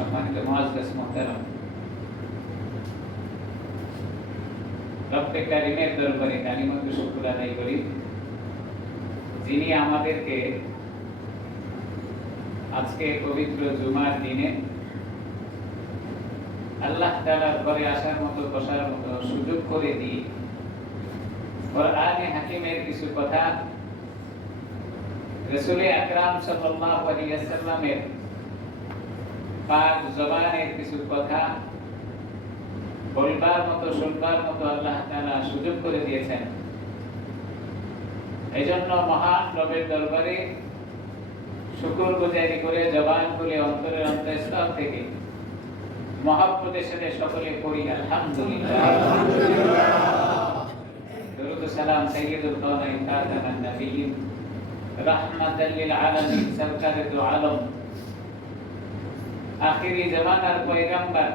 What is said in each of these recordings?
সম্মানিত মুআজ্জাজ মুহতারাম, রব্বে কারীমের দরবারে কালিমাত শুকর আদায় করি, যিনি আমাদেরকে আজকে পবিত্র জুমার দিনে আল্লাহ তাআলার ঘরে আসার মতো, বসার মতো সুযোগ করে দিয়ে কোরআনে হাকিমের কিছু কথা, রাসূল আকরাম সাল্লাল্লাহু আলাইহি ওয়াসাল্লামের পাক জবানের কিছু কথা বলবার মতো, শুনবার মতো আল্লাহ তাআলা সুযোগ করে দিয়েছেন। এজন্য মহান রবের দরবারে শুকরগুজারি করে জবান খুলে অন্তরের অন্তঃস্থল থেকে মহব্বতের সাথে সকলে পড়ি আলহামদুলিল্লাহ। দরুদ ও সালাম সাইয়্যিদুল কাওনাইন খাতামান নবিয়্যিন রাহমাতাল লিল আলামিন সরকারে দু আলম আখিরি জামানার পয়গম্বর,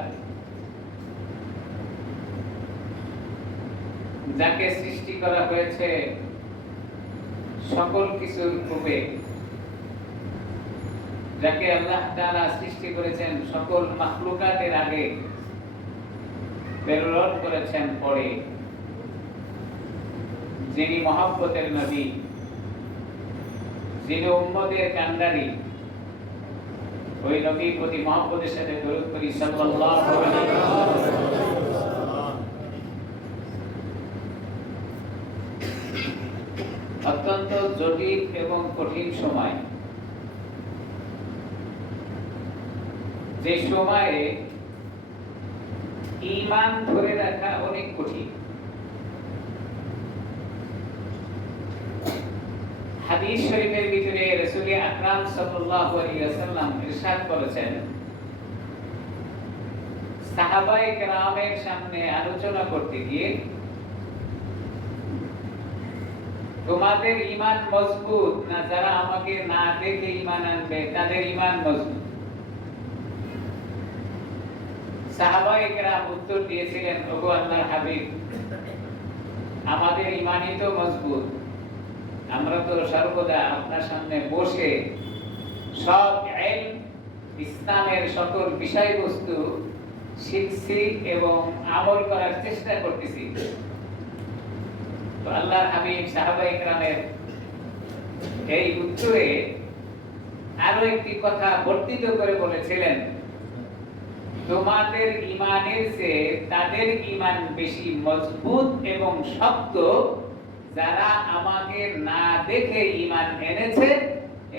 যাকে সৃষ্টি করা হয়েছে সকল কিছুর পূর্বে, যাকে আল্লাহ তাআলা সৃষ্টি করেছেন সকল মাখলুকাতের আগে, প্রেরণ করেছেন পরে, যিনি মহব্বতের নবী, যিনি উম্মতের কান্ডারি, ওই নবীর প্রতি মহব্বতের সাথে দরুদ করি সাল্লাল্লাহু আলাইহি ওয়াসাল্লাম। অত্যন্ত জটিল এবং কঠিন সময়, যে সময়ে ঈমান ধরে রাখা অনেক কঠিন। হাদিস শরীফের ভিতরে রাসূল আকরাম সাল্লাল্লাহু আলাইহি ওয়াসাল্লাম ইরশাদ করেছেন, সাহাবায়ে কেরামের সামনে আলোচনা করতে গিয়ে, তোমাদের ঈমান মজবুত না যারা আমাকে না দেখে ঈমান আনবে তাদের ঈমান মজবুত? সাহাবায়ে কেরাম উত্তর দিয়েছিলেন, ওগো আল্লাহর হাবিব, আমাদের ঈমানই তো মজবুত, আমরা তো সর্বদা আপনার সামনে বসে সব ইলম, ইসলামের সকল বিষয়বস্তু শিখছি এবং আমল করার চেষ্টা করতেছি। তো আল্লাহর হাবিব সাহাবায়ে কেরামের এই উত্তরে আরো একটি কথা বর্ধিত করে বলেছিলেন, তোমাদের ঈমানের চেয়ে তাদের ঈমান বেশি মজবুত এবং শক্ত যারা আমাকে না দেখে ঈমান এনেছে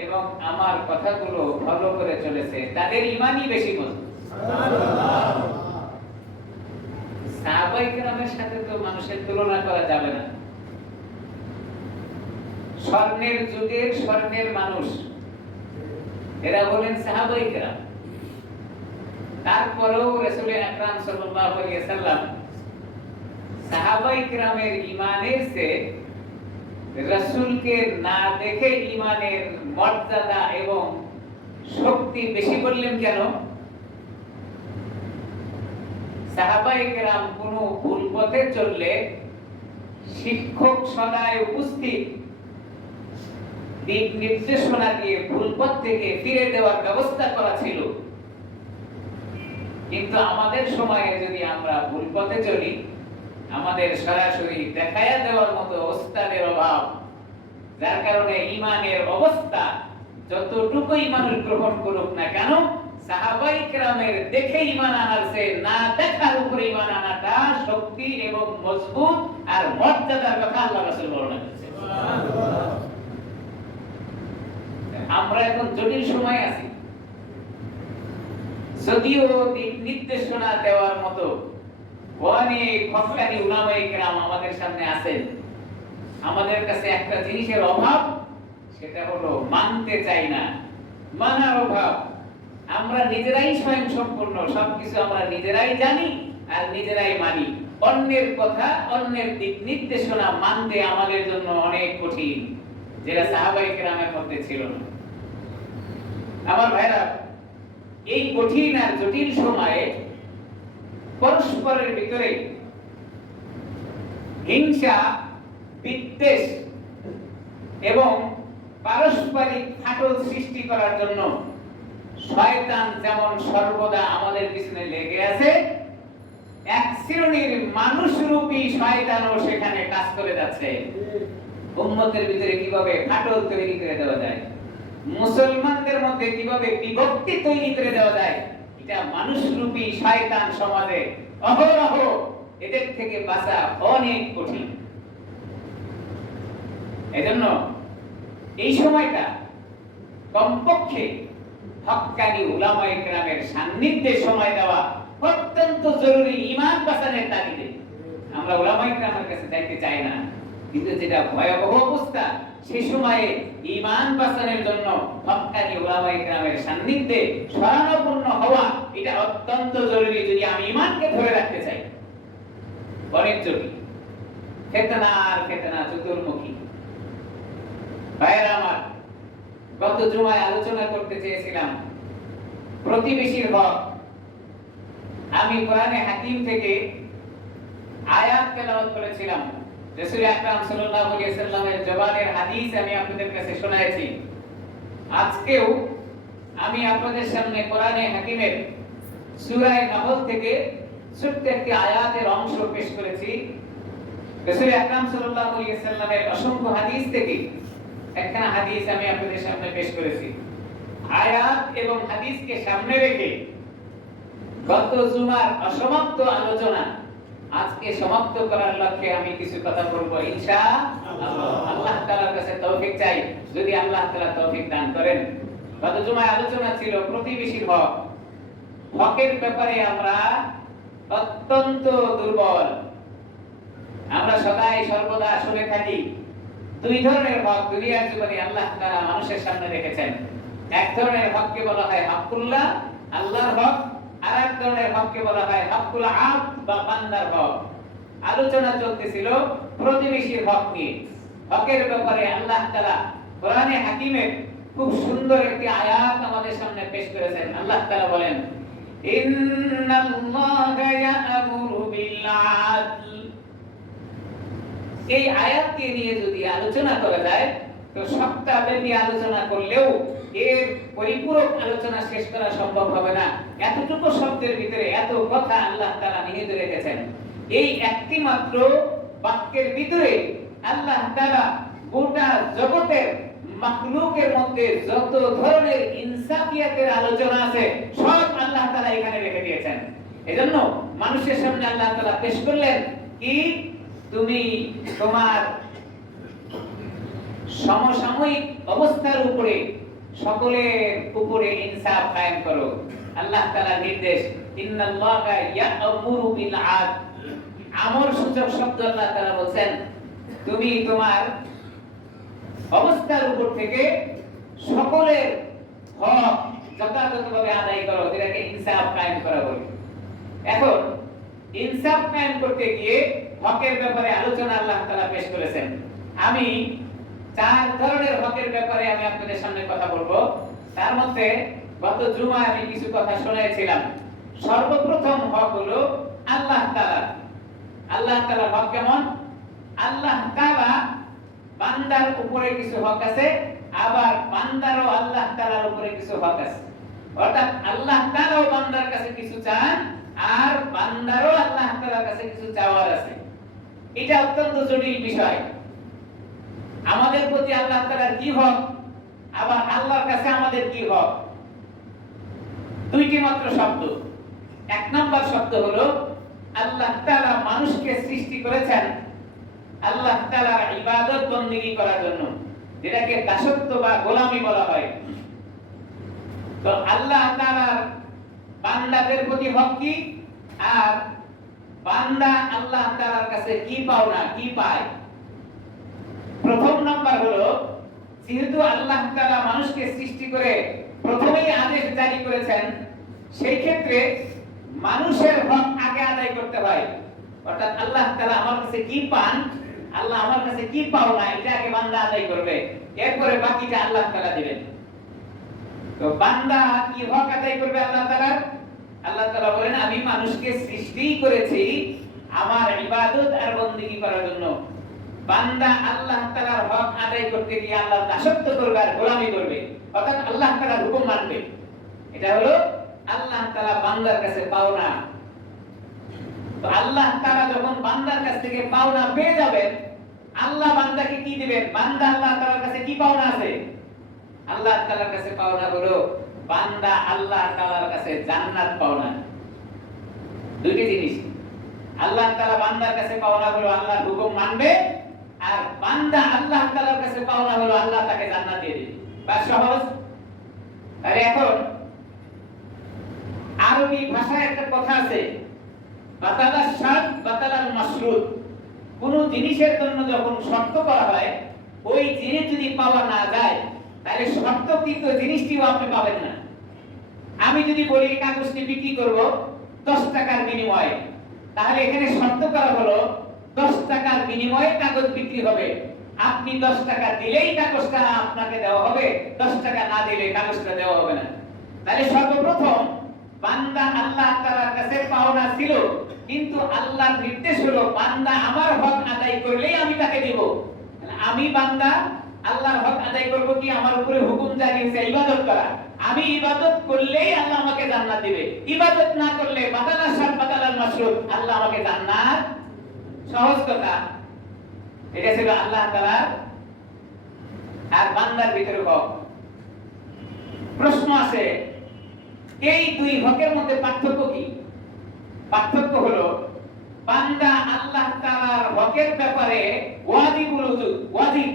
এবং আমার কথাগুলো ফলো করে চলেছে, তাদের ঈমানই বেশি মজবুত। সুবহানাল্লাহ। সাহাবায়ে কেরামের সাথে তো মানুষের তুলনা করা যাবে না। স্বর্ণের যুগের স্বর্ণের মানুষ এরা বলেন সাহাবায়ে কেরাম। তারপরেও রাসূল আকরাম সাল্লাল্লাহু আলাইহি ওয়াসাল্লাম সাহাবায়ে কেরামের ঈমানের চেয়ে রাসূলকে না দেখে ঈমানের মর্যাদা এবং শক্তি বেশি বললেন কেন? সাহাবায়ে কেরাম কোনো ভুল পথে চললে শিক্ষক সদায় উপস্থিত দিক নির্দেশনা দিয়ে ভুল পথ থেকে ফিরে দেওয়ার ব্যবস্থা করা ছিল। কিন্তু আমাদের সময়ে যদি আমরা ভুল পথে চলি, আমাদের সরাসরি দেখায়া দেওয়ার মতো ওস্তাদের অভাব, যার কারণে ঈমানের অবস্থা যতটুকুই মানুষ গ্রহণ করুক না কেন, সাহাবায়ে কেরামের দেখে ঈমান আনার চেয়ে না দেখার উপরে ঈমান আনাটা শক্তি এবং মজবুত আর মর্যাদার কথা আল্লাহ রাসূল বর্ণনা করেছেন। সুবহানাল্লাহ। আমরা এখন জটিল সময় আছি, যদিও দিক নির্দেশনা দেওয়ার মতো অনেক হক্কানি উলামায়ে কেরাম আমাদের সামনে আছেন, আমাদের কাছে একটা জিনিসের অভাব, সেটা হলো মানতে চাই না, মানার অভাব। আমরা নিজেরাই স্বয়ং সম্পূর্ণ, সবকিছু আমরা নিজেরাই জানি আর নিজেরাই মানি। অন্যের কথা, অন্যের দিক নির্দেশনা মানতে আমাদের জন্য অনেক কঠিন, যেটা সাহাবায়ে কেরামের মধ্যে ছিল না। আমার ভাইরা, এই কঠিন আর জটিল সময়ে পরস্পরের ভিতরে হিংসা, বিদ্বেষ এবং পারস্পরিক ফাটল সৃষ্টি করার জন্য শয়তান যেমন সর্বদা আমাদের পিছনে লেগে আছে, এক শ্রেণীর মানুষরূপী শয়তানও সেখানে কাজ করে যাচ্ছে। উম্মতের ভিতরে কিভাবে ফাটল তৈরি করে দেওয়া যায়, মুসলমানদের মধ্যে কিভাবে বিভক্তি তৈরি করে দেওয়া যায়, এটা মানুষরূপী শয়তান সমাজে অহরহ, এদের থেকে বাঁচা অনেক কঠিন। এজন্য এই সময়টা কমপক্ষে হক্কানি উলামায়ে কেরামের সান্নিধ্যে সময় দেওয়া অত্যন্ত জরুরি, ঈমান বাঁচানোর তাগিদে। আমরা উলামায়ে কেরামের কাছে যাইতে চাই না, কিন্তু যেটা ভয়াবহ অবস্থা, সেই সময়ে ঈমান বাঁচানোর জন্য হক্কানি উলামায়ে কেরামের সান্নিধ্যে শরণাপন্ন হওয়া এটা অত্যন্ত জরুরি, যদি আমি ঈমানকে ধরে রাখতে চাই। অনেক জরুরি। ফিতনা আর ফিতনা চতুর্মুখী। ভাইরা আমার, গত জুমায় আলোচনা করতে চেয়েছিলাম প্রতিবেশীর হক। আমি কোরআনে হাকিম থেকে আয়াত তেলাওয়াত করেছিলাম। রাসূল আকরাম সাল্লাল্লাহু আলাইহি ওয়াসাল্লামের জবানের হাদিস আমি আপনাদের কাছে শোনায়েছি। আজকেও আমি আপনাদের সামনে কোরআনে হাকিমের সূরা নাহল থেকে ছোট্ট একটি আয়াতের অংশ পেশ করেছি। রাসূল আকরাম সাল্লাল্লাহু আলাইহি ওয়াসাল্লামের অসংখ্য হাদিস থেকে একখানা হাদিস আমি আপনাদের সামনে পেশ করেছি। আয়াত এবং হাদিসকে সামনে রেখে গত জুমার অসমাপ্ত আলোচনা আজকে সমাপ্ত করার লক্ষ্যে আমি কিছু কথা বলবো ইনশাআল্লাহ। আল্লাহ তাআলার কাছে তৌফিক চাই, যদি আল্লাহ তাআলা তৌফিক দান করেন। গত জুমায় আলোচনা ছিল প্রতিবেশীর হক। হকের ব্যাপারে আমরা অত্যন্ত দুর্বল। আমরা সদাই সর্বদা শুনে থাকি দুই ধরনের হক দুনিয়ার জীবনে আল্লাহ তাআলা মানুষের সামনে রেখেছেন। এক ধরনের হককে বলা হয় হকুল্লাহ, আল্লাহর হক, আর এক ধরনের হককে বলা হয় হকুল আবদ বা বান্দার হক। আলোচনা চলতেছিল প্রতিবেশীর হক নিয়ে। হকের ব্যাপারে আল্লাহ তাআলা কোরআনে হাকিমের খুব সুন্দর একটি আয়াত আমাদের সামনে পেশ করেছেন। আল্লাহ তাআলা বলেন, ইন্নাল্লাহা ইয়া'মুরু বিল আদল। এই আয়াতকে নিয়ে যদি আলোচনা করা যায় তো সপ্তাহব্যাপী আলোচনা করলেও এর পরিপূরক আলোচনা শেষ করা সম্ভব হবে না। এতটুকু শব্দের ভিতরে এত কথা আল্লাহ তাআলা নিহিত রেখেছেন। এই একটি মাত্র বাক্যের ভিতরে আল্লাহ তাআলা গোটা জগতের মাখলুকের মধ্যে যত ধরনের ইনসাফিয়াতের আলোচনা আছে সব আল্লাহ তাআলা এখানে রেখে দিয়েছেন। এজন্য মানুষের সামনে আল্লাহ তাআলা পেশ করলেন কি, তুমি তোমার সমসাময়িক অবস্থার উপরে সকলের উপরে ইনসাফ কায়েম করো। আল্লাহ তাআলার নির্দেশ, ইন্নাল্লাহা ইয়া'মুরু বিল আদল। আমর সূচক শব্দ আল্লাহ তাআলা বলেন, তুমি তোমার অবস্থার উপর থেকে সকলের হক যথাযথভাবে আদায় করো, যেটাকে ইনসাফ কায়েম করা বলে। এখন ইনসাফ কায়েম করতে গিয়ে হকের ব্যাপারে আলোচনা আল্লাহ তাআলা পেশ করেছেন। আমি চার ধরনের হকের ব্যাপারে আমি আপনাদের সামনে কথা বলবো। তার মধ্যে গত জুমায় আমি কিছু কথা শুনিয়েছিলাম। সর্বপ্রথম হক হলো আল্লাহ তাআলা। আল্লাহ তাআলার হক কেমন? আল্লাহ তাআলা বান্দার উপরে কিছু হক আছে, আবার বান্দারও আল্লাহ তাআলার উপরে কিছু হক আছে। অর্থাৎ আল্লাহ তাআলাও বান্দার কাছে কিছু চান, আর বান্দারও আল্লাহ তাআলার কাছে কিছু চাওয়ার আছে। এটা অত্যন্ত জটিল বিষয়। আমাদের প্রতি আল্লাহ তাআলার কি হক, আবার আল্লাহর কাছে আমাদের কি হক, দুইটি মাত্র শব্দ। এক নাম্বার শব্দ হলো আল্লাহ তাআলা মানুষকে সৃষ্টি করেছেন আল্লাহ তাআলার ইবাদত বندگی করার জন্য, যেটাকে দাসত্ব বা গোলামি বলা হয়। তো আল্লাহ তাআলার বান্দাদের প্রতি হক কি, আর বান্দা আল্লাহ তাআলার কাছে কি পাওনা কি পায়। প্রথম নাম্বার হলো, যেহেতু আল্লাহ তাআলা মানুষকে সৃষ্টি করে প্রথমেই আদেশ জারি করেছেন, সেই ক্ষেত্রে মানুষের হক আগে আদায় করতে হয়। অর্থাৎ আল্লাহ তাআলা আমার কাছে কি পান, আল্লাহ আমার কাছে কি পাওনা, এটা আগে বান্দা আদায় করবে, এরপরে বাকিটা আল্লাহ তাআলা দিবেন। তো বান্দা কি হক আদায় করবে আল্লাহ তাআলার? আল্লাহ তাআলা বলেন, আমি মানুষকে সৃষ্টি করেছি আমার ইবাদত আর বندگی করার জন্য। বান্দা আল্লাহ তাআলার হক আদায় করতে গিয়ে আল্লাহর দাসত্ব করবে আর গোলামি করবে, অর্থাৎ আল্লাহ তাআলার হুকুম মানবে। এটা হলো আল্লাহ তাআলা বান্দার কাছে পাওনা। তো আল্লাহ তাআলা যখন বান্দার কাছ থেকে পাওনা পেয়ে যাবেন, আল্লাহ বান্দাকে কি দিবেন? বান্দা আল্লাহ তাআলার কাছে কি পাওনা আছে? আল্লাহ তাআলার কাছে পাওনা হলো বান্দা আল্লাহ তাআলার কাছে জান্নাত পাওনা। দুইটি জিনিস। আল্লাহ তাআলা বান্দার কাছে পাওনা হলো আল্লাহর হুকুম মানবে, আর বান্দা আল্লাহ তাআলার কাছে পাওনা হলো আল্লাহ তাকে জান্নাত দিয়ে দিবে। বা সহজ। আর এখন আরবি ভাষায় একটা কথা আছে, বাতালাস শারত বাতালাল মাশরুত। কোন জিনিসের জন্য যখন শর্ত করা হয়, ওই জিনিস যদি পাওয়া না যায়, তাহলে শর্তকৃত জিনিসটিও আপনি পাবেন না। আমি যদি বলি কাগজটি বিক্রি করব 10 টাকার বিনিময়ে, তাহলে এখানে শর্ত করা হলো 10 টাকার বিনিময়ে কাগজ বিক্রি হবে। আপনি 10 টাকা দিলেই কাগজটা আপনাকে দেওয়া হবে, 10 টাকা না দিলে কাগজটা দেওয়া হবে না। তাহলে সর্বপ্রথম বান্দা আল্লাহ তাআলার কাছে পাওনা ছিল, কিন্তু আল্লাহর নির্দেশ হলো বান্দা আমার হক আদায় করলেই আমি তাকে দেব। আমি বান্দা আল্লাহর হক আদায় করব কি? আমার উপরে হুকুম জারি হয়েছে ইবাদত করা। আমি ইবাদত করলেই আল্লাহ আমাকে জান্নাত দিবে। ইবাদত না করলে বাতালাস শারত বাতালাল মাশরুত, আল্লাহ আমাকে জান্নাত। সহজ কথা। এটা ছিল আল্লাহ তাআলার আর বান্দার ভিতরে হক। প্রশ্ন আছে, এই দুই হকের মধ্যে পার্থক্য কি? পার্থক্য হলো বান্দা আল্লাহ তাআলার হকের ব্যাপারে ওয়াজিবুল উজুব, ওয়াজিব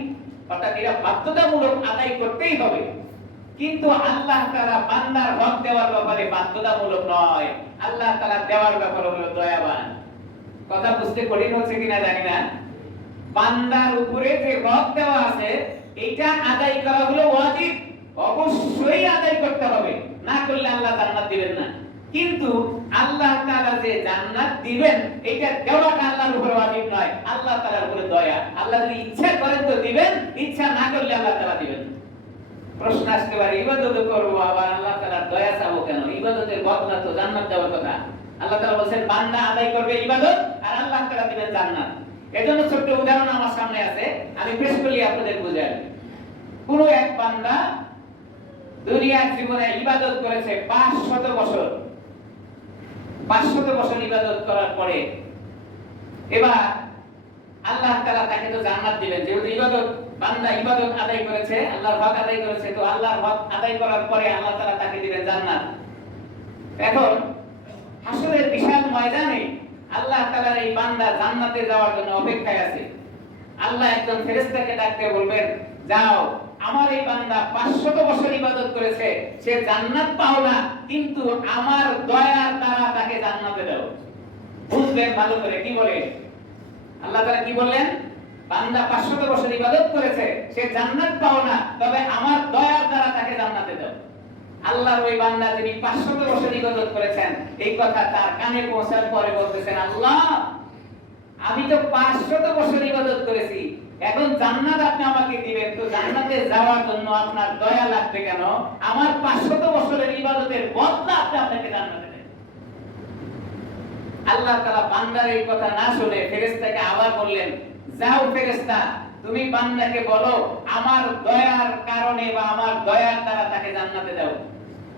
অর্থাৎ এটা বাধ্যতামূলক আদায় করতেই হবে, কিন্তু আল্লাহ তাআলা বান্দার হক দেওয়ার ব্যাপারে বাধ্যতামূলক নয়। আল্লাহ তাআলা দেওয়ার ব্যাপারে হলো দয়াবান। কথা বুঝতে কঠিন হচ্ছে কিনা জানি না। বান্দার উপরে যে হক দেওয়া আছে, এটা আদায় করা হলো ওয়াজিব, অবশ্যই আদায় করতে হবে, না করলে আল্লাহ জান্নাত দিবেন না। কিন্তু আল্লাহ তাআলা যে জান্নাত দিবেন, এটা দেওয়াটা আল্লাহর উপরে ওয়াজিব নয়, আল্লাহ তাআলার উপরে দয়া। আল্লাহ যদি ইচ্ছা করেন তো দিবেন, ইচ্ছা না করলে আল্লাহ তাআলা দিবেন। প্রশ্ন আসতে পারে, ইবাদত করব আবার আল্লাহ তাআলার দয়া চাবো কেন? ইবাদতের বদলা তো জান্নাত দেওয়ার কথা। আল্লাহ তাআলা বলেন বান্দা আদায় করবে ইবাদত, আর আল্লাহ তাআলা দিবেন জান্নাত। এজন্য ছোট্ট উদাহরণ আমার সামনে আছে, আমি পেশ করলে আপনাদের বুঝাই। কোন এক বান্দা দুনিয়ার জীবনে ইবাদত করেছে 500 বছর। 500 বছর ইবাদত করার পরে এবার আল্লাহ তাআলা তাকে তো জান্নাত দিবেন, যেহেতু ইবাদত বান্দা ইবাদত আদায় করেছে, আল্লাহর হক আদায় করেছে, তো আল্লাহর হক আদায় করার পরে আল্লাহ তাআলা তাকে দিবেন জান্নাত। এখন হাসরের বিশাল ময়দানে আল্লাহ তাআলার এই বান্দা জান্নাতে যাওয়ার জন্য অপেক্ষায় আছে। আল্লাহ একজন ফেরেশতাকে ডাকতে বলবেন, যাও, আমার এই বান্দা 500 বছর ইবাদত করেছে, সে জান্নাত পাও না, কিন্তু আমার দয়ার দ্বারা তাকে জান্নাতে দাও। বুঝবেন ভালো করে কি বলে আল্লাহ তাআলা কি বললেন? বান্দা 500 বছর ইবাদত করেছে, সে জান্নাত পাও না, তবে আমার দয়ার দ্বারা তাকে জান্নাতে দাও। আল্লাহর ওই বান্দা যিনি 500 বছর ইবাদত করেছেন, এই কথা তার কানে পৌঁছার পরে বলতেছেন, আল্লাহ আমি তো 500 বছর ইবাদত করেছি, এখন জান্নাত আপনি আমাকে দিবেন, তো জান্নাতে যাওয়ার জন্য আপনার দয়া লাগবে কেন? আমার 500 বছরের ইবাদতের বদলা আপনি আমাকে জান্নাতে দেন। আল্লাহ তাআলা বান্দার এই কথা না শুনে ফেরেশতাকে আবার বললেন, যাও ফেরেশতা, তুমি বান্দাকে বলো আমার দয়ার কারণে বা আমার দয়ার দ্বারা তাকে জান্নাতে দাও।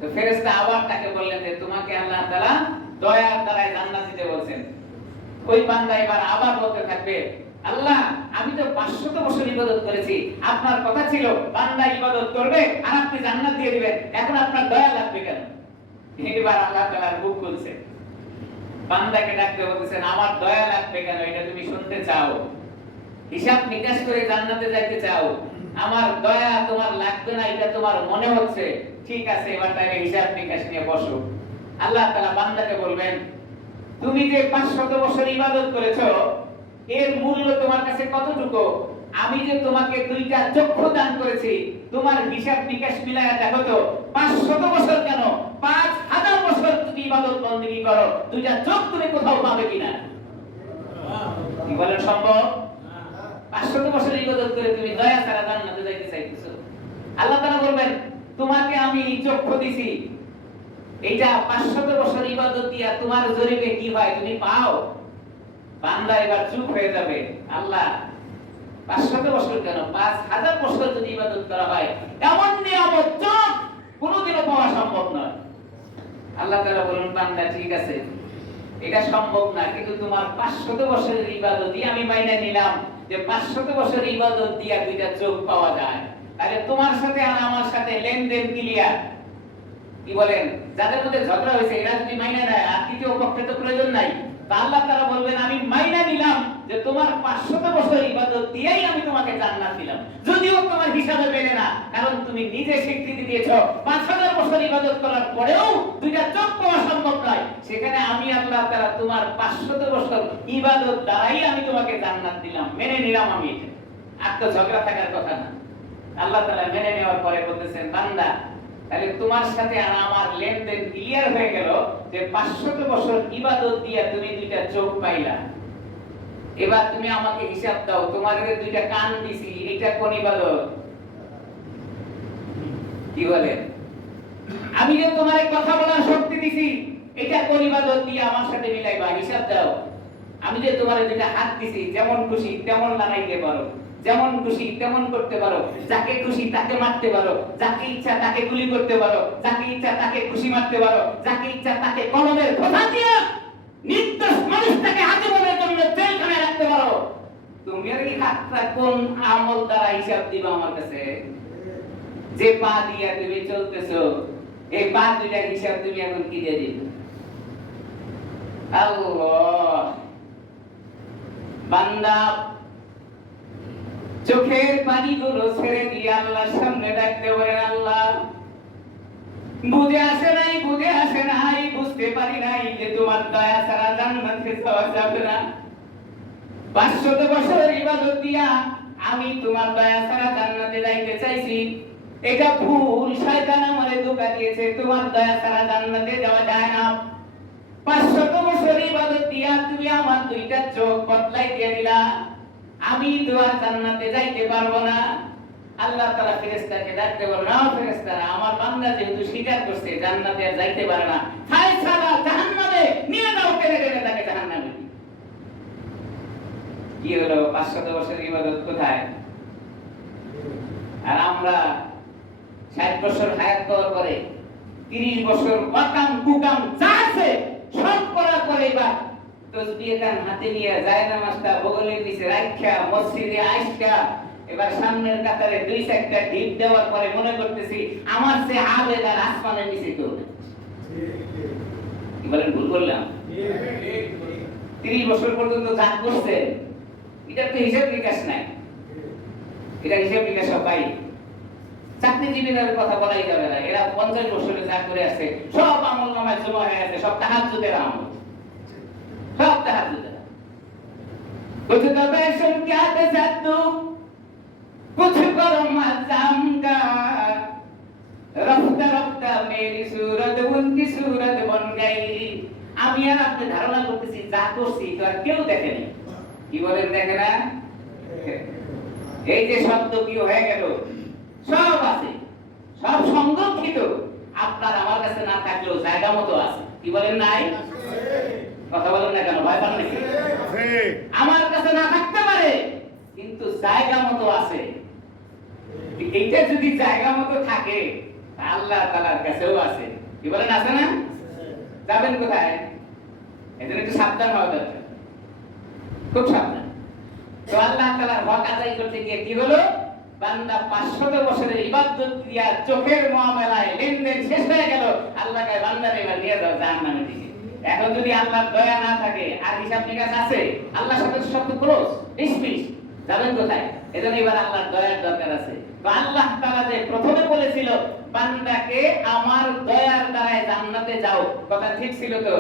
তো ফেরেশতা আবার তাকে বললেন যে তোমাকে আল্লাহ তাআলা দয়ার দ্বারা জান্নাত দিতে বলেন। ওই বান্দা এবার আবার বলতে থাকবে, আল্লাহ আমি তো 500 বছর ইবাদত করেছি, আপনার কথা ছিল বান্দা ইবাদত করবে আর আপনি জান্নাত দিয়ে দিবেন, এখন আপনার দয়া লাগবে কেন? এবার আল্লাহ তাআলার মুখ খুলছে, বান্দাকে ডাকতে বলতেছেন, আমার দয়া লাগবে কেন এটা তুমি শুনতে চাও? হিসাব নিকাশ করে জান্নাতে যাইতে চাও? আমার দয়া তোমার লাগবে না এটা তোমার মনে হচ্ছে, ঠিক আছে, এবার তাহলে হিসাব নিকাশ নিয়ে বসো। আল্লাহ তাআলা বান্দাকে বলবেন, তুমি যে 500 বছর ইবাদত করেছো, এর মূল্য তোমার কাছে কতটুকু? আমি যে তোমাকে 2টা চক্ষু দান করেছি, তোমার হিসাব নিকাশ মিলায়া দেখো তো 500 বছর কেন 5000 বছর তুমি ইবাদত বندگی করো, 2টা চোখ তুমি কোথাও পাবে কিনা? কি বলেন সম্ভব? 500 বছর ইবাদত করে তুমি দয়া ছাড়া জান্নাতে যাইতে চাইতেছো? আল্লাহ তাআলা বলবেন, তোমাকে আমি চক্ষু দিছি, এইটা 500 বছর ইবাদত দিয়া তোমার জরিপে কি হয় তুমি পাও? বান্দা এবার চুপ হয়ে যাবে, আল্লাহ 500 বছর কেন 5000 বছর যদি ইবাদত করা হয়, এমন নিয়ামত চোখ কোনোদিনও পাওয়া সম্ভব নয়। আল্লাহ তাআলা বলেন বান্দা ঠিক আছে এটা সম্ভব না, কিন্তু তোমার 500 বছরের ইবাদতই আমি মাইনা নিলাম যে 500 বছরের ইবাদত দিয়া দুইটা চোখ পাওয়া যায়, তাহলে তোমার সাথে আর আমার সাথে লেনদেন ক্লিয়ার। কি বলেন? যাদের মধ্যে ঝগড়া হয়েছে এরা যদি মাইনা নেয় আর তৃতীয় পক্ষের তো প্রয়োজন নাই, তা আল্লাহ তাআলা বলবেন আমি মাইনা নিলাম যে তোমার 500 বছর ইবাদত দিয়েই আমি তোমাকে জান্নাত দিলাম, যদিও তোমার হিসাবে মেলে না, কারণ তুমি নিজে স্বীকৃতি দিয়েছো 5000 বছর ইবাদত করার পরেও দুইটা চোখ পাওয়া সম্ভব নয়, সেখানে আমি আল্লাহ তাআলা তোমার 500 বছর ইবাদত দ্বারাই আমি তোমাকে জান্নাত দিলাম, মেনে নিলাম আমি এটা। আর তো ঝগড়া থাকার কথা না। আল্লাহ তাআলা মেনে নেওয়ার পরে বলতেছেন বান্দা তাহলে তোমার সাথে আর আমার লেনদেন ক্লিয়ার হয়ে গেল যে 500 বছর ইবাদত দিয়া তুমি দুইটা চোখ পাইলা, এবার তুমি আমাকে হিসাব দাও তোমার যে দুইটা কান দিছি এটা কোন ইবাদত? কি বলে? আমি যে তোমারে কথা বলার শক্তি দিছি এটা কোন ইবাদত দিয়ে আমার সাথে মিলাইবা, হিসাব দাও। আমি যে তোমারে দুইটা হাত দিছি যেমন খুশি তেমন লাগাইতে পারো, যেমন খুশি তেমন করতে পারো, যাকে খুশি তাকে মারতে পারো, যাকে ইচ্ছা তাকে গুলি করতে পারো, যাকে ইচ্ছা তাকে খুশি মারতে পারো, যাকে ইচ্ছা তাকে কলমের কথা দিয়ে নির্দোষ মানুষটাকে আজীবনের জন্য জেলখানায় রাখতে পারো। তুমি আর এই হাতটা কোন আমল দ্বারা হিসাব দিবা আমার কাছে? যে পা দিয়া তুমি চলতেছো এই পা দুইটার হিসাব তুমি এখন কি দিয়ে দিবে? আল্লাহ বান্দা চোখের পানিগুলো ছেড়ে দিয়ে আল্লাহর সামনে ডাকতে বলেন আল্লাহ বুঝে আসে নাই বুঝতে পারি নাই যে তোমার দয়া ছাড়া জান্নাতে যাওয়া যাবে না। 500 বছর ইবাদত দিয়া আমি তোমার দয়া ছাড়া জান্নাতে যাইতে চাইছি, এটা ভুল। শয়তান আমারে ধোঁকা দিয়েছে, তোমার দয়া ছাড়া জান্নাতে যাওয়া যায় না। 500 বছর ইবাদত দিয়া তুমি আমার দুইটা চোখ বদলাই দিয়ে দিলা, আমি তোমার জান্নাতে যাইতে পারবো না। আল্লাহ তাআলা ফেরেশতাকে ডাকতে বলেন না ফেরেশতারা আমার বান্দা যেহেতু স্বীকার করছে জান্নাতে আর যাইতে পারে না, ফায়সালা জাহান্নামে নিয়ে যাও, টেনে টেনে তাকে জাহান্নামে। কি হলো? 500 বছর ইবাদত কোথায়? আর আমরা 60 বছর হায়াত করার পরে 30 বছর ওয়াকাম কুকাম যা আছে সব করার পরে এবার তসবিহ কান হাতে নিয়ে যায় নামাজটা বগলের নিচে রাখা মসজিদে আইসা এবার সামনের কাতারে 2-4টা ঢিপ দেওয়ার পরে মনে করতেছি আমার সে আবেদ আর আসমানের নিচে তো কি বলেন? ভুল বললাম? 30 বছর পর্যন্ত যা করছে এটা তো হিসাব নিকাশ নাই, এটা হিসাব নিকাশ সবাই চাকরিজীবীদের কথা বলাই যাবে না। এরা 50 বছরে যা করে আছে সব আমল নামায় জমা হয়ে আছে, সব তাহাজ্জুদের আমল, সব তাহাজ্জুদের। कुछ तो वैशन क्या तसद्दु कुछ करो मज़ाम का रफ्ता रफ्ता मेरी सूरत उनकी सूरत बन गई। আমি আর আপনি ধারণা করতেছি যা করছি তো আর কেউ দেখেনি। কি বলেন? দেখে না? এই যে শব্দ কি হয়ে গেল সব আছে, সব সংরক্ষিত, আপনার আমার কাছে না থাকলেও জায়গা মতো আছে। কি বলেন? নাই? কথা বলেন না কেন? ভয় পান নাকি? আমার কাছে না থাকতে পারে কিন্তু জায়গা মতো আছে। এইটা যদি জায়গা মতো থাকে আল্লাহ তাআলার কাছেও আছে। কি বলেন? আছে না? যাবেন কোথায়? এজন্য একটু সাবধান হওয়া দরকার, খুব সাবধান। তো আল্লাহ তাআলার হক আদায় করতে গিয়ে কি হলো? বান্দা 500 বছরের ইবাদত দিয়া চোখের মুআমালায় লেনদেন শেষ হয়ে গেল। আল্লাহ কয় বান্দারে এবার নিয়ে যাও জাহান্নামের দিকে। এখন যদি আল্লাহর দয়া না থাকে আর হিসাব নিকাশ আছে, আল্লাহর সাথে সব ক্লোজ ডিসমিস, যাবেন কোথায়? এজন্য এবার আল্লাহর দয়ার দরকার আছে। তো আল্লাহ তাআলা যে প্রথমে বলেছিল বান্দাকে আমার দয়ার দ্বারা জান্নাতে যাও, কথা ঠিক ছিল তো?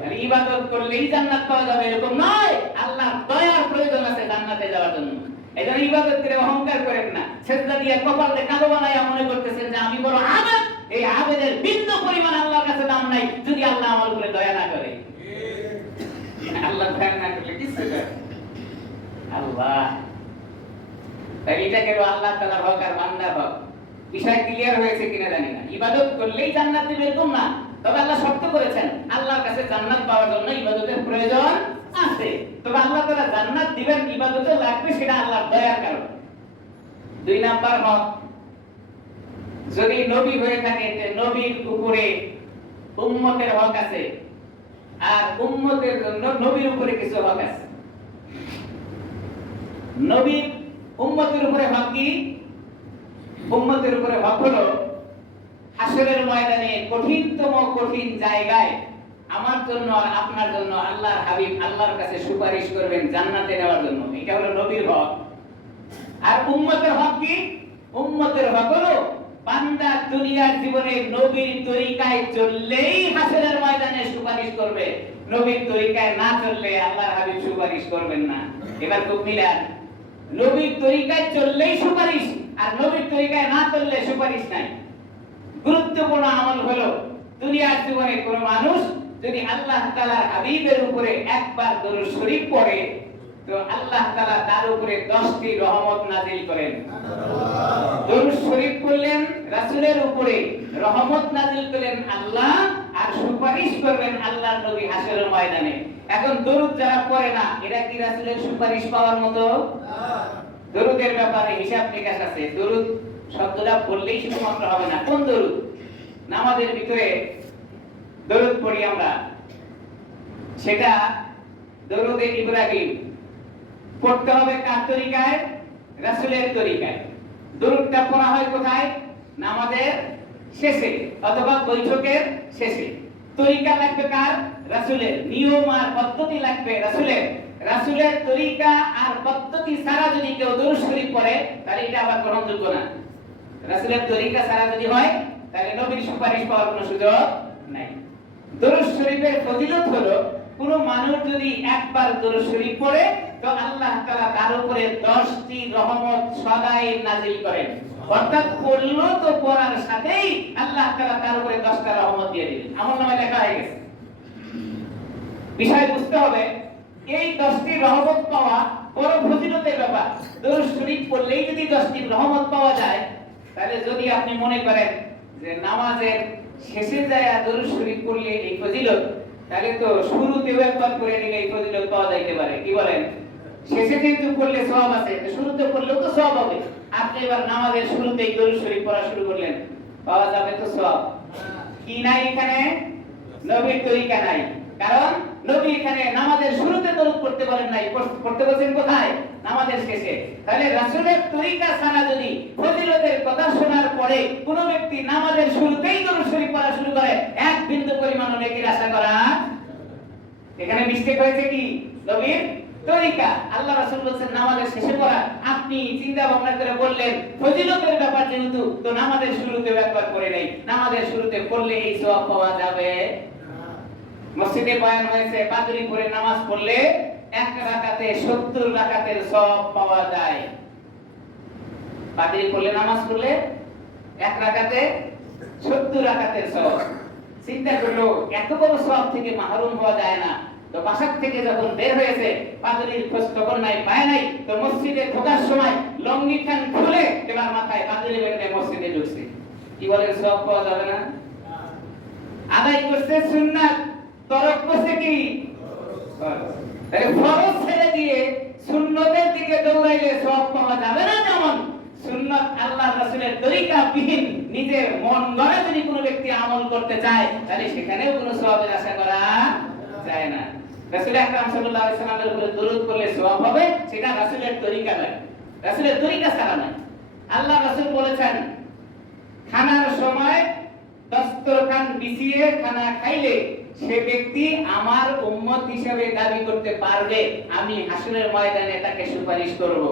ঠিক। ইবাদত করলেই জান্নাত পাওয়া যাবে এরকম নয়, আল্লাহর দয়ার প্রয়োজন আছে জান্নাতে যাওয়ার জন্য। এজন্য ইবাদত করে অহংকার করেন না, সেজদা দিয়ে কপালে কালো বানায়া মনে করতেছেন যে আমি বড় আবেদ। এই আবেদের বিন্দু পরিমাণ আল্লাহর কাছে দাম নাই যদি আল্লাহ আমার উপরে দয়া না করে। আল্লাহ দয়া না করলে কিছু না। আল্লাহ তাই এটা কেন আল্লাহ তাআলার হক আর বান্দার হক বিষয় ক্লিয়ার হয়েছে কিনা জানি না। ইবাদত করলেই জান্নাত দিবে এরকম না, তবে আল্লাহ শর্ত করেছেন আল্লাহর কাছে জান্নাত পাওয়ার জন্য ইবাদতের প্রয়োজন আছে। তবে আল্লাহ তাআলা জান্নাত দিবেন ইবাদতে লাগবে সেটা আল্লাহর দয়ার কারণে। 2 নাম্বার হক, যদি নবী হয়ে থাকে নবীর উপরে উম্মতের হক আছে, আর উম্মতের জন্য নবীর উপরে কিছু হক আছে। নবীর উম্মতের উপরে হক কি? উম্মতের উপরে হক হলো হাসরের ময়দানে কঠিনতম কঠিন জায়গায় আমার জন্য আর আপনার জন্য আল্লাহর হাবিব আল্লাহর কাছে সুপারিশ করবেন জান্নাতে নেওয়ার জন্য। এটা হলো নবীর হক। আর উম্মতের হক কি? উম্মতের হক হলো বান্দা দুনিয়ার জীবনে নবীর তরিকায় চললেই হাসরের ময়দানে সুপারিশ করবে, নবীর তরিকায় না চললে আল্লাহর হাবিব সুপারিশ করবেন না। এবার খুব মিলান, নবীর তরিকায় চললেই সুপারিশ, আর নবীর তরিকায় না চললে সুপারিশ নাই। গুরুত্বপূর্ণ আমল হলো দুনিয়ার জীবনে কোনো মানুষ যদি আল্লাহ তাআলার হাবিবের উপরে একবার দরুদ শরীফ পড়ে, তো আল্লাহ তাআলা তার উপরে 10টি রহমত নাযিল করেন। দরুদ শরীফ পড়লেন রাসূলের উপরে, রহমত নাযিল করেন আল্লাহ, আর সুপারিশ করবেন আল্লাহর নবী হাসরের ময়দানে। এখন দরুদ যারা পড়ে না, এরা কি রাসূলের সুপারিশ পাওয়ার মতো? দরুদের ব্যাপারে হিসাব নিকাশ আছে। দরুদ শব্দটা বললেই শুধুমাত্র হবে না। কোন দরুদ? নামাজের ভিতরে দরুদ পড়ি আমরা, সেটা দরুদে ইব্রাহিম পড়তে হবে কার তরিকায়? রাসূলের তরিকায়। দরুদটা পড়া হয় কোথায়? নামাজের শেষে অথবা বৈঠকের শেষে। তরিকা লাগবে কার? রাসূলের। নিয়ম আর পদ্ধতি লাগবে রাসূলের। রাসূলের তরিকা আর পদ্ধতি ছাড়া যদি কেউ দরুদ শরীফ পড়ে, তাহলে এটা আবার গ্রহণযোগ্য না। রাসূলের তরিকা ছাড়া যদি হয়, তাহলে নবীর সুপারিশ পাওয়ার কোনো সুযোগ নাই। দরুদ শরীফের ফজিলত হলো কোন মানুষ যদি একবার দরুদ শরীফ পড়ে, তো আল্লাহ তাআলা তার উপরে 10টি রহমত সদাই নাযিল করেন। অর্থাৎ পড়লো তো পড়ার সাথেই আল্লাহ তাআলা তার উপরে 10টা রহমত দিয়ে দিলেন। আমলনামায় লেখা হয়ে গেছে। বিষয় বুঝতে হবে, এই 10টি রহমত পাওয়া বড় ফজিলতের ব্যাপার। দরুদ শরীফ পড়লেই যদি 10টি রহমত পাওয়া যায়, তাহলে যদি আপনি মনে করেন যে নামাজের শেষে যায় দরুদ শরীফ পড়লে এই ফজিলত, তাহলে তো শুরুতেও একবার পড়ে নিলে এই ফজিলত পাওয়া যাইতে পারে। কি বলেন? শেষে যেহেতু পড়লে সওয়াব আছে, শুরুতে পড়লেও তো সওয়াব হবে। আপনি এবার নামাজের শুরুতেই দরুদ শরীফ পড়া শুরু করলেন, পাওয়া যাবে তো সওয়াব। কি নাই এখানে? নবীর তরিকা নাই। কারণ নবী এখানে নামাজের শুরুতে দরুদ পড়তে বলেন নাই, পড়তে বলেছেন কোথায়? নামাজের শেষে। তাহলে রাসূলের তরিকা ছাড়া যদি ফজিলতের কথা শোনার পরে কোন ব্যক্তি নামাজের শুরুতেই দরুদ শরীফ পড়া শুরু করে, এক বিন্দু পরিমাণ নেকির আশা করা। এখানে মিস্টেক হয়েছে কি? নবীর তরিকা। আল্লাহ রাসূল বলেছেন নামাজের শেষে পড়া। আপনি চিন্তা ভাবনা করে বললেন ফজিলতের ব্যাপার যেহেতু, তো নামাজের শুরুতে একবার পড়ে নেই। নামাজের শুরুতে পড়লে এই সওয়াব পাওয়া যাবে। মসজিদে বয়ান হয়েছে পাদরি পড়ে নামাজ পড়লে এক রাকাতে 70 রাকাতের সওয়াব পাওয়া যায়। পাদরি পড়লে নামাজ পড়লে এক রাকাতে 70 রাকাতের সওয়াব। চিন্তা করলো এত বড় সওয়াব থেকে মাহরুম হওয়া যায় না। তো বাসা থেকে যখন বের হয়েছে, পাদরির খোঁজ খবর নাই, পায় নাই, তো মসজিদে ঢোকার সময় লঙ্গি খান খুলে এবার মাথায় পাদরি বেঁধে মসজিদে ঢুকছে। কি বলেন? সওয়াব পাওয়া যাবে না? আদায় করছে সুন্নাত, তরক করছে কি? তাহলে ফরজ ছেড়ে দিয়ে সুন্নতের দিকে দৌড়াইলে সওয়াব পাওয়া যাবে না। যেমন সুন্নাত আল্লাহর রাসূলের তরিকা বিহীন নিজের মন গড়া যদি কোনো ব্যক্তি আমল করতে চায়, তাহলে সেখানেও কোনো সওয়াবের আশা করা যায় না। রাসূল আকরাম সাল্লাল্লাহু আলাইহি ওয়াসাল্লামের উপরে দরুদ পড়লে সওয়াব হবে, সেটা রাসূলের তরিকা নয়, রাসূলের তরিকা ছাড়া নয়। আল্লাহ রাসূল বলেছেন খানার সময় দস্তরখান বিছিয়ে খানা খাইলে সে ব্যক্তি আমার উম্মত হিসেবে দাবি করতে পারবে, আমি হাসরের ময়দানে তাকে সুপারিশ করব।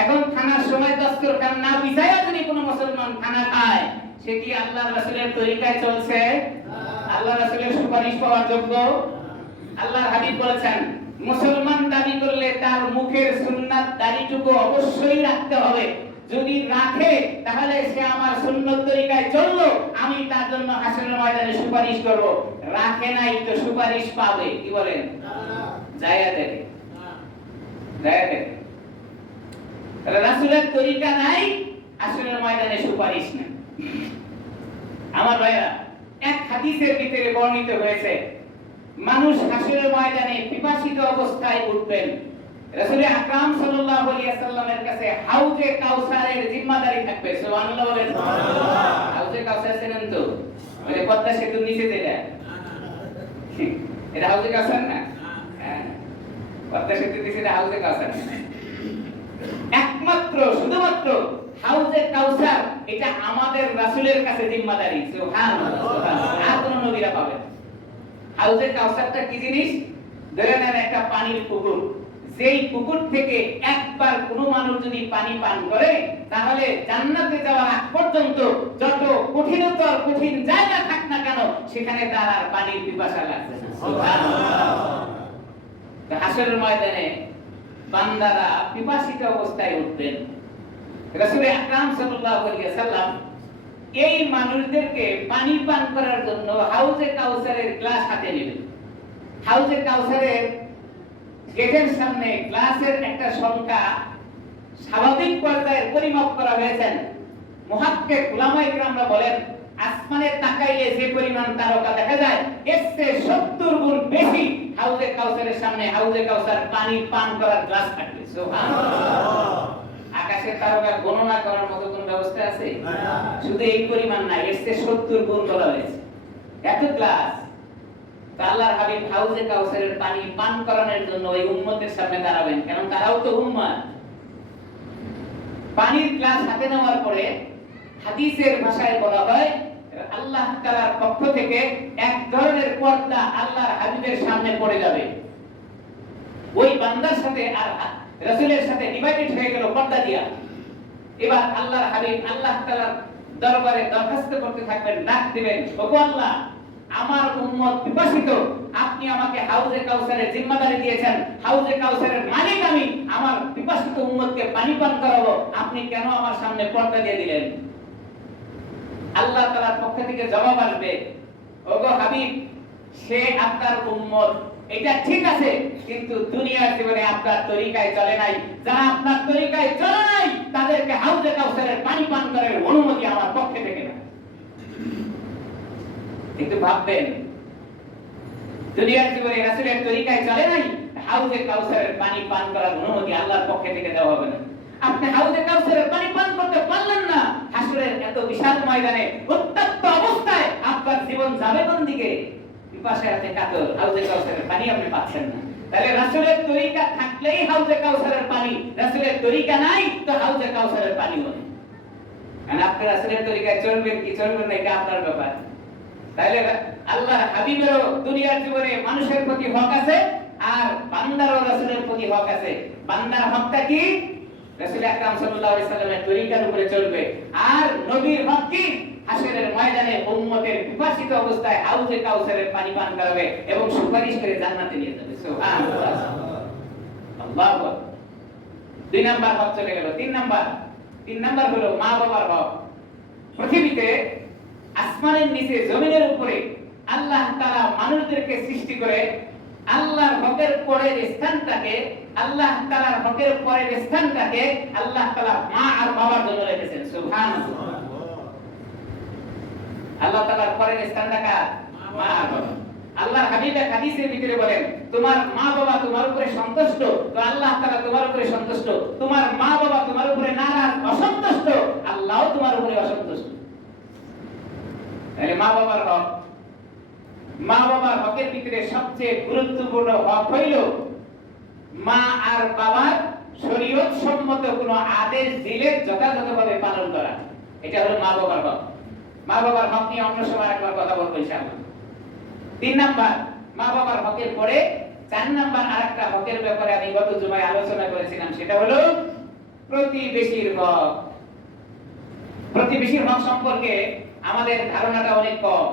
এখন খানার সময় দস্তরখান না বিছায়া যদি কোনো মুসলমান খানা খায়, সে কি আল্লাহর রাসূলের তরিকায় চলছে? আল্লাহর রাসূলের সুপারিশ পাওয়ার যোগ্য? আল্লাহর হাবিব বলেছেন মুসলমান দাবি করলে তার মুখের সুন্নাত দাড়িটুকু অবশ্যই রাখতে হবে। যদি রাখে তাহলে সে আমার সুন্নত তরিকায় চললো, আমি তার জন্য হাসরের ময়দানে সুপারিশ করব। রাখে নাই তো সুপারিশ পাবে? কি বলেন? জায়েজ দেখে, জায়েজ দেখে। তাহলে রাসূলের তরিকা নাই, হাসরের ময়দানে সুপারিশ নাই। আমার ভাইরা, এক হাদিসের ভিতরে বর্ণিত হয়েছে মানুষ হাসরের ময়দানে পিপাসিত অবস্থায় উঠবেন। রাসূল আকরাম সাল্লাল্লাহু আলাইহি ওয়াসাল্লামের কাছে হাউজে কাউসারের জিম্মাদারি থাকবে। সুবহানাল্লাহ বলেন। সুবহানাল্লাহ। হাউজে কাউসার চেনেন তো? মানে পদ্মা সেতুর নিচে যেটা, এটা হাউজে কাউসার না? হ্যাঁ, পদ্মা সেতু দিছে, এটা হাউজে কাউসার না। একমাত্র শুধুমাত্র হাউজে কাউসার এটা আমাদের রাসূলের কাছে জিম্মাদারি। সুবহানাল্লাহ, সুবহানাল্লাহ। আর কোন নবীরা পাবে না। হাউজে কাউসারটা কি জিনিস? ধরে নেন একটা পানির পুকুর, যেই পুকুর থেকে একবার কোনো মানুষ যদি পানি পান করে তাহলে জান্নাতে যাওয়ার আগ পর্যন্ত যত কঠিনতর কঠিন জায়গা থাক না কেন সেখানে তার আর পানির পিপাসা লাগবে না। সুবহানাল্লাহ। হাসরের ময়দানে বান্দারা পিপাসিত অবস্থায় উঠবেন। রাসূল আকরাম সাল্লাল্লাহু আলাইহি ওয়াসাল্লাম এই মানুষদেরকে পানি পান করার জন্য হাউজে কাউসারের গ্লাস হাতে নেবেন। হাউজে কাউসারের গেটের সামনে গ্লাসের একটা সংখ্যা স্বাভাবিক পর্যায়ে পরিমাপ করা হয়েছে। মুহাক্কিক উলামায়ে কেরামরা বলেন আসমানে তাকাইলে যে পরিমাণ তারকা দেখা যায় এর চেয়ে 70 গুণ বেশি হাউজে কাউসারের সামনে হাউজে কাউসার পানি পান করার গ্লাস থাকবে। সুবহানাল্লাহ। আকাশের তারকা গণনা করার মতো কোন ব্যবস্থা আছে? শুধু এই পরিমাণ না, এর চেয়ে 70 গুণ বলা হয়েছে। এত গ্লাস আল্লাহর হাবিব হাউজে কাউসারের পানি পান করানোর জন্য ওই উম্মতের সামনে দাঁড়াবেন, কারণ তারাও তো উম্মত। পানির গ্লাস হাতে নেওয়ার পরে হাদিসের ভাষায় বলা হয় আল্লাহ তাআলার পক্ষ থেকে এক ধরনের পর্দা আল্লাহর হাবিবের সামনে পড়ে যাবে। ওই বান্দার সাথে আর রাসূলের সাথে ডিভাইডেড হয়ে গেল পর্দা দিয়া। এবার আল্লাহর হাবিব আল্লাহ তাআলার দরবারে দরখাস্ত করতে থাকবেন, ডাক দিবেন, ওগো আল্লাহ, আমার উম্মত পিপাসিত, আপনি আমাকে হাউজে কাউসারের জিম্মাদারি দিয়েছেন, হাউজে কাউসারের মালিক আমি, আমার পিপাসিত উম্মতকে পানি পান করাবো, আপনি কেন আমার সামনে পর্দা দিয়ে দিলেন? আল্লাহ তাআলার পক্ষ থেকে জবাব আসবে, ওগো হাবিব, সে আপনার উম্মত, এটা ঠিক আছে, কিন্তু দুনিয়ার জীবনে আপনার তরিকায় চলে নাই। যারা আপনার তরিকায় চলে নাই তাদেরকে হাউজে কাউসারের পানি পান করার অনুমতি আমার পক্ষে থেকে না। একটু ভাববেন, দুনিয়ার জীবনে রাসূলের তরিকায় চলে নাই, হাউজে কাউসারের পানি পান করার অনুমতি আল্লাহর পক্ষ থেকে দেওয়া হবে না। আপনি হাউজে কাউসারের পানি পান করতে পারলেন না, হাসরের এত বিশাল ময়দানে উত্তপ্ত অবস্থায় আপনার জীবন যাবে কোন দিকে? পিপাসায় আছে কাতর, হাউজে কাউসারের পানি আপনি পাচ্ছেন না। তাহলে রাসূলের তরিকা থাকলেই হাউজে কাউসারের পানি, রাসূলের তরিকা নাই তো হাউজে কাউসারের পানি হবে। কারণ আপনি রাসূলের তরিকায় চলবেন কি চলবেন না এটা আপনার ব্যাপার। তাহলে আল্লাহর হাবিবেরও দুনিয়ার জীবনে মানুষের প্রতি হক আছে, আর বান্দারও রাসূলের প্রতি হক আছে। বান্দার হকটা কি? রাসূল আকরাম সাল্লাল্লাহু আলাইহি সাল্লামের তরিকার উপরে চলবে। আর নবীর হক কি? হাসরের ময়দানে উম্মতের পিপাসিত অবস্থায় হাউজে কাউসারের পানি পান করাবে এবং সুপারিশ করে জান্নাতে নিয়ে যাবে। সুবহানাল্লাহ, আল্লাহু আকবার। 2 নাম্বার হক চলে গেল। 3 নাম্বার হলো মা বাবার হক। পৃথিবীতে আসমানের নিচে জমিনের উপরে আল্লাহ তাআলা মানুষদেরকে সৃষ্টি করে আল্লাহর হকের পরের স্থানটাকে, আল্লাহ তাআলার হকের পরের স্থানটাকে আল্লাহ তাআলা মা আর বাবার জন্য রেখেছেন। সুবহানাল্লাহ। আল্লাহ তাআলার পরের স্থানটা মা আর বাবা। আল্লাহর হাবিব এক হাদিসের ভিতরে বলেন, তোমার মা বাবা তোমার উপরে সন্তুষ্ট তো আল্লাহ তাআলা তোমার উপরে সন্তুষ্ট, তোমার মা বাবা তোমার উপরে নারাজ অসন্তুষ্ট আল্লাহও তোমার উপরে অসন্তুষ্ট। তাহলে মা বাবার হক, মা বাবার হকের ভিতরে সবচেয়ে গুরুত্বপূর্ণ হক হইল মা আর বাবার শরীয়ত সম্মত কোনো আদেশ দিলে যথাযথভাবে পালন করা। এটা হলো মা বাবার হক। মা বাবার হক নিয়ে অন্য সময় একবার কথা বলবো ইনশাআল্লাহ। 3 নাম্বার মা বাবার হকের পরে 4 নাম্বার আরেকটা হকের ব্যাপারে আমি গত জুমায় আলোচনা করেছিলাম, সেটা হলো প্রতিবেশীর হক। প্রতিবেশীর হক সম্পর্কে আমাদের ধারণাটা অনেক কম।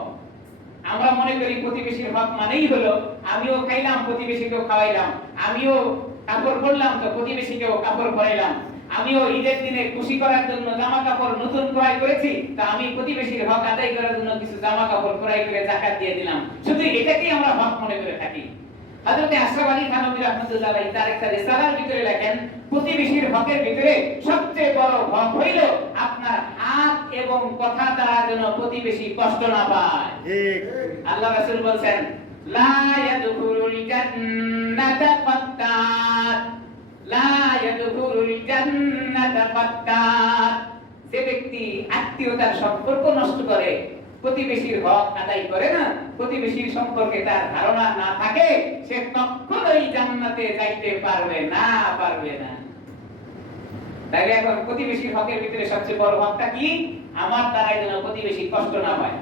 আমরা মনে করি প্রতিবেশীর হক মানেই হলো আমিও খাইলাম প্রতিবেশীকেও খাওয়াইলাম, আমিও কাপড় পরলাম তো প্রতিবেশীকেও কাপড় পরাইলাম, আমিও ঈদের দিনে খুশি করার জন্য জামা কাপড় নতুন ক্রয় করেছি তা আমি প্রতিবেশীর হক আদায় করার জন্য কিছু জামা কাপড় ক্রয় করে যাকাত দিয়ে দিলাম। শুধু এটাকেই আমরা হক মনে করে থাকি। হযরত আশরাফ আলী থানভী রাহমাতুল্লাহ আলাইহি তার একটা রিসালার ভিতরে লেখেন, প্রতিবেশীর হকের ভিতরে সবচেয়ে বড় হক হইল আপনার হাত এবং কথা দ্বারা যেন প্রতিবেশী কষ্ট না পায়। ঠিক। আল্লাহ রাসূল বলেন, লা ইয়াদখুলুল জান্নাতা ফাত্তাত, লা ইয়াদখুলুল জান্নাতা ফাত্তাত। যে ব্যক্তি আত্মীয়তার সম্পর্ক নষ্ট করে প্রতিবেশীর হক আদায় করে না, প্রতিবেশীর সম্পর্কে তার ধারণা না থাকে, সে কখনোই জান্নাতে যাইতে পারবে না, পারবে না। তাইলে এখন প্রতিবেশীর হকের ভিতরে সবচেয়ে বড় হকটা কি? আমার দ্বারা যেন প্রতিবেশী কষ্ট না পায়,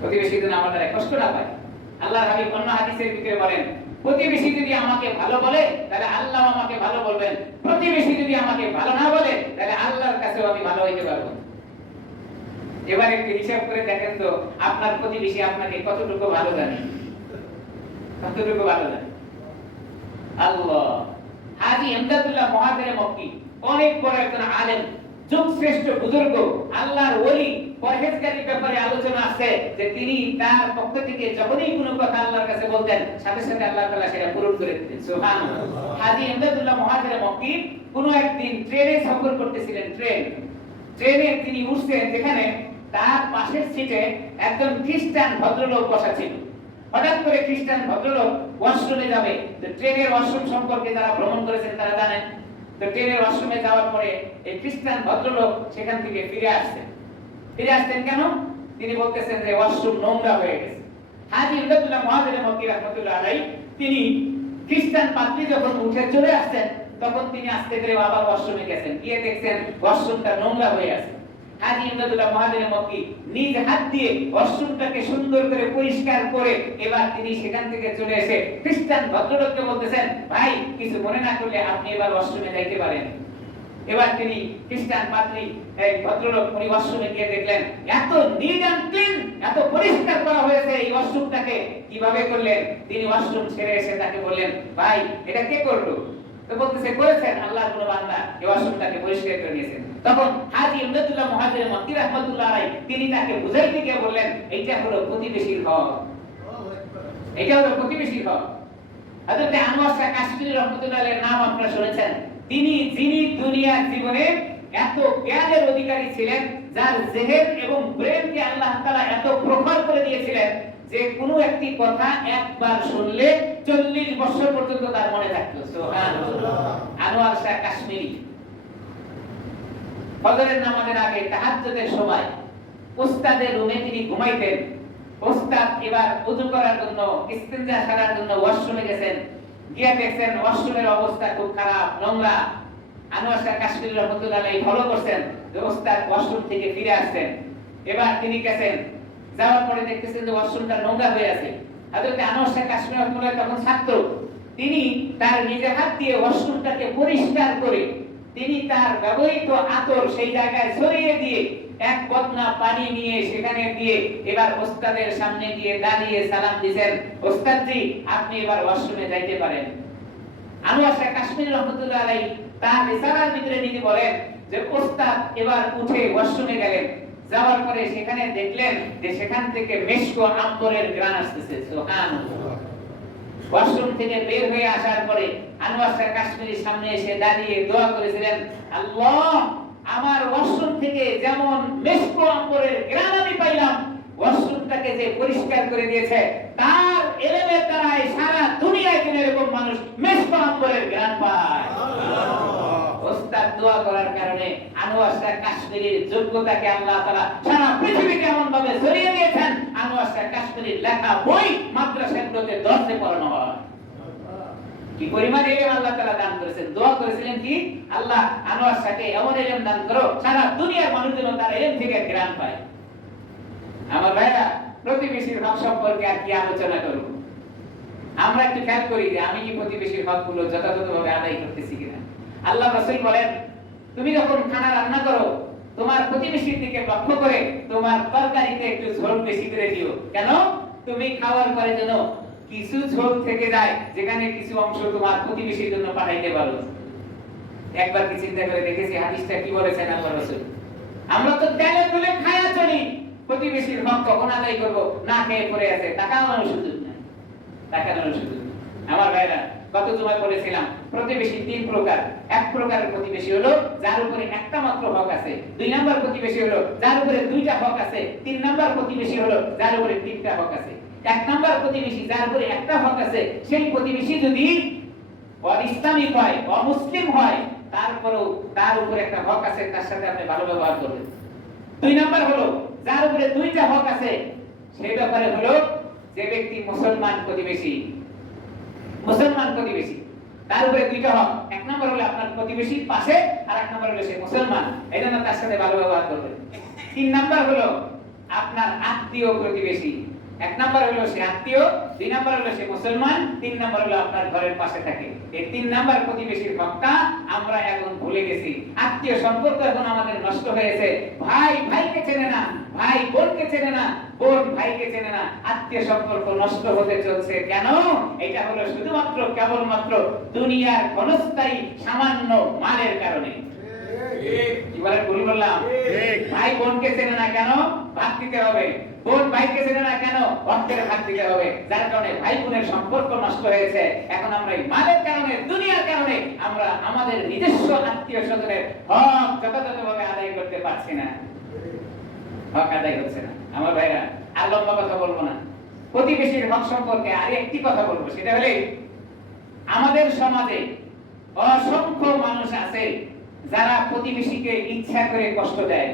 প্রতিবেশী যেন আমার দ্বারা কষ্ট না পায়। আল্লাহর হাবিব অন্য হাদিসের ভিতরে বলেন, প্রতিবেশী যদি আমাকে ভালো বলে তাহলে আল্লাহ আমাকে ভালো বলবেন, প্রতিবেশী যদি আমাকে ভালো না বলে তাহলে আল্লাহর কাছেও আমি ভালো হইতে পারবো। এবার একটু হিসাব করে দেখেন তো, আপনার প্রতিবেশী আপনাকে কতটুকু ভালো জানে, কতটুকু ভালো জানে। আল্লাহ, হাজী ইমদাদুল্লাহ মুহাজিরে মক্কি, অনেক বড় একজন আলেম, যুগ শ্রেষ্ঠ বুজুর্গ, আল্লাহর ওলি, পরহেজগারির ব্যাপারে আলোচনা আছে যে তিনি তার পক্ষ থেকে যখনই কোনো কথা আল্লাহর কাছে বলতেন সাথে সাথে আল্লাহ তাআলা সেটা পূরণ করে দিতেন। সুবহানাল্লাহ। হাজী ইমদাদুল্লাহ মুহাজিরে মক্কি কোনো একদিন ট্রেনে সফর করতেছিলেন, ট্রেনে তিনি উঠছেন, যেখানে তার পাশের সিটে একজন খ্রিস্টান ভদ্রলোক বসা ছিল। হঠাৎ করে খ্রিস্টান ভদ্রলোক ওয়াশরুমে যাবে। তো ট্রেনের ওয়াশরুম সম্পর্কে যারা ভ্রমণ করেছেন তারা জানেন। তো ট্রেনের ওয়াশরুমে যাওয়ার পরে এই খ্রিস্টান ভদ্রলোক সেখান থেকে ফিরে আসছেন কেন? তিনি বলতেছেন যে ওয়াশরুম নোংরা হয়ে গেছে। হাজী ইমদাদুল্লাহ মুহাজিরে মক্কি রাহমাতুল্লাহ আলাইহি তিনি খ্রিস্টান পাদ্রী যখন উঠে চলে আসছেন তখন তিনি আস্তে করে আবার ওয়াশরুমে গেছেন, গিয়ে দেখছেন ওয়াশরুমটা নোংরা হয়ে আছে। হাজী ইমদাদুল্লাহ মুহাজিরে মক্কি নিজ হাত দিয়ে ওয়াশরুমটাকে সুন্দর করে পরিষ্কার করে এবার তিনি সেখান থেকে চলে এসে খ্রিস্টান ভদ্রলোককে বলতেছেন, ভাই কিছু মনে না করলে আপনি এবার ওয়াশরুমে যাইতে পারেন। এবার তিনি খ্রিস্টান পাদ্রী এই ভদ্রলোক উনি ওয়াশরুমে গিয়ে দেখলেন এত নিট এন্ড ক্লিন, এত পরিষ্কার করা হয়েছে এই ওয়াশরুমটাকে, কিভাবে করলেন? তিনি ওয়াশরুম ছেড়ে এসে তাকে বললেন, ভাই এটা কে করলো? তো বলতেছে, করেছেন আল্লাহর কোন বান্দা, এই ওয়াশরুমটাকে পরিষ্কার করে নিয়েছেন। তখন হাজী ইমদাদুল্লাহ মুহাজিরে মক্কি রাহমাতুল্লাহ আলাইহি তিনি তাকে বুঝাইতে গিয়ে বললেন, এইটা হলো প্রতিবেশীর হক, এটা হলো প্রতিবেশীর হক। হযরত আনোয়ার শাহ কাশমিরি রাহমাতুল্লাহ আলাইহির নাম আপনারা শুনেছেন। যিনি দুনিয়ার জীবনে এত জ্ঞানের অধিকারী ছিলেন, যার জেহেন এবং ব্রেনকে আল্লাহ তাআলা এত প্রখর করে দিয়েছিলেন যে কোনো একটি কথা একবার শুনলে 40 বছর পর্যন্ত তার মনে থাকতো। সুবহানাল্লাহ। আনোয়ার শাহ কাশমিরি ফজরের নামাজের আগে তাহাজ্জুদের সময় উস্তাদের রুমে তিনি ঘুমাইতেন। উস্তাদ এবার ওযু করার জন্য, ইস্তিনজা করার জন্য ওয়াশরুমে গেছেন, গিয়ে দেখছেন ওয়াশরুমের অবস্থা খুব খারাপ, নোংরা। আনোয়ার শাহ কাশমিরি রাহমাতুল্লাহ আলাইহি ফলো করছেন যে উস্তাদ ওয়াশরুম থেকে ফিরে আসছেন। এবার তিনি গেছেন, যাওয়ার পরে দেখতেছেন যে ওয়াশরুমটা নোংরা হয়ে আছে। হযরত আনোয়ার শাহ কাশমিরি রাহমাতুল্লাহ তখন ছাত্র, তিনি তার নিজের হাত দিয়ে ওয়াশরুমটাকে পরিষ্কার করে তিনি তার ব্যবহৃত আতর সেই জায়গায় ছড়িয়ে দিয়ে এক বদনা পানি নিয়ে সেখানে দিয়ে এবার ওস্তাদের সামনে গিয়ে দাঁড়িয়ে সালাম দিবেন, ওস্তাদজি আপনি এবার ওয়াশরুমে যাইতে পারেন। আনোয়ার শাহ কাশমিরি রাহমাতুল্লাহ আলাইহি তার রিসালার ভিতরে তিনি বলেন যে ওস্তাদ এবার উঠে ওয়াশরুমে গেলেন, যাওয়ার পরে সেখানে দেখলেন যে সেখান থেকে মেশক আম্বরের ঘ্রাণ আসতেছে। সুবহানাল্লাহ। ওয়াশরুম থেকে বের হয়ে আসার পরে আনোয়ার শাহ কাশমিরির সামনে এসে দাঁড়িয়ে দোয়া করেছিলেন, আল্লাহ আমার ওয়াশরুম থেকে যেমন মেশক আম্বরের ঘ্রাণ আমি পাইলাম, ওয়াশরুমটাকে যে পরিষ্কার করে দিয়েছে তার ইলমের দ্বারাই সারা দুনিয়ায় যেন এরকম মানুষ মেশক আম্বরের ঘ্রাণ পায়। ওস্তাদ দোয়া করার কারণে আনোয়ার শাহ কাশমিরির যোগ্যতাকে আল্লাহ তাআলা সারা পৃথিবীতে এমন ভাবে ছড়িয়ে দিয়েছেন, আনোয়ার শাহ কাশমিরির লেখা বই মাদ্রাসাগুলোতে দর্শে পড়ানো হয়। কি পরিমাণ ইলম আল্লাহ তাআলা দান করেছেন। দোয়া করেছিলেন কি, আল্লাহ আনোয়ার শাহকে এমন ইলম দান করো সারা দুনিয়ার মানুষ যেন তার ইলম থেকে জ্ঞান পায়। আমার ভাইরা, প্রতিবেশীর হক সম্পর্কে আর কি আলোচনা করব? আমরা একটু খেয়াল করি যে আমি কি প্রতিবেশীর হকগুলো যথাযথভাবে আদায় করতেছি কিনা। আল্লাহ রাসূল বলেন, তুমি যখন খানা রান্না করো তোমার প্রতিবেশীর দিকে লক্ষ্য করে তোমার তরকারিতে একটু ঝোল বেশি করে দিও। কেন? তুমি খাওয়ার পরে যেন কিছু ঝোল থেকে যায়, যেখানে কিছু অংশ তোমার প্রতিবেশীর জন্য পাঠাইতে পারো। একবার কি চিন্তা করে দেখেছি হাদিসটা কি বলেছেন আল্লাহ রাসূল? আমরা তো তেলে তুলে খায়া চলি, প্রতিবেশীর হক কখন আদায় করব? না খেয়ে পড়ে আছে, তাকানোর সুযোগ নাই, তাকানোর সুযোগ নাই। আমার ভাইরা, গত জুমায় বলেছিলাম প্রতিবেশী তিন প্রকার। এক প্রকারের প্রতিবেশী হলো যার উপরে একটা মাত্র হক আছে, দুই নাম্বার প্রতিবেশী হলো যার উপরে দুইটা হক আছে, তিন নাম্বার প্রতিবেশী হলো যার উপরে তিনটা হক আছে। এক নাম্বার প্রতিবেশী যার উপরে একটা হক আছে, সেই প্রতিবেশী যদি অইসলামিক হয়, অমুসলিম হয়, তারপরেও তার উপরে একটা হক আছে, তার সাথে আপনি ভালো ব্যবহার করবেন। দুই নাম্বার হলো যার উপরে দুইটা হক আছে সেই ব্যাপারে হলো যে ব্যক্তি মুসলমান প্রতিবেশী, তার উপরে দুইটা হক। এক নম্বর হলো আপনার প্রতিবেশীর পাশে, আর এক নম্বর হলো সে মুসলমান, এই জন্য তার সাথে ভালো ব্যবহার করবেন। তিন নম্বর হলো আপনার আত্মীয় প্রতিবেশী। এক নম্বর হলো সে আত্মীয়, দুই নম্বর হলো সে মুসলমান, তিন নম্বর হলো আপনার ঘরের পাশে থাকে। এই তিন নম্বর প্রতিবেশীর হকটা আমরা এখন ভুলে গেছি। আত্মীয় সম্পর্ক এখন আমাদের নষ্ট হয়েছে। ভাই ভাইকে চেনে না, ভাই বোনকে চেনে না, বোন ভাইকে চেনে না। আত্মীয় সম্পর্ক নষ্ট হতে চলছে কেন? এটা হলো শুধুমাত্র কেবলমাত্র দুনিয়ার ক্ষণস্থায়ী সামান্য মালের কারণে। কি বলেন, ভুল বললাম? ভাই বোনকে চেনে না কেন? ভাগ দিতে হবে। বোন ভাইকে চেনে না কেন? অর্থের ভাগ দিতে হবে। যার কারণে ভাই বোনের সম্পর্ক নষ্ট হয়েছে। এখন আমরা এই মালের কারণে, দুনিয়ার কারণে আমরা আমাদের নিজস্ব আত্মীয় স্বজনের হক যথাযথভাবে আদায় করতে পারছি না, হক আদায় হচ্ছে না। আমার ভাইরা, আর লম্বা কথা বলবো না। প্রতিবেশীর হক সম্পর্কে আর একটি কথা বলবো, সেটা হলে আমাদের সমাজে অসংখ্য মানুষ আছে যারা প্রতিবেশীকে ইচ্ছা করে কষ্ট দেয়,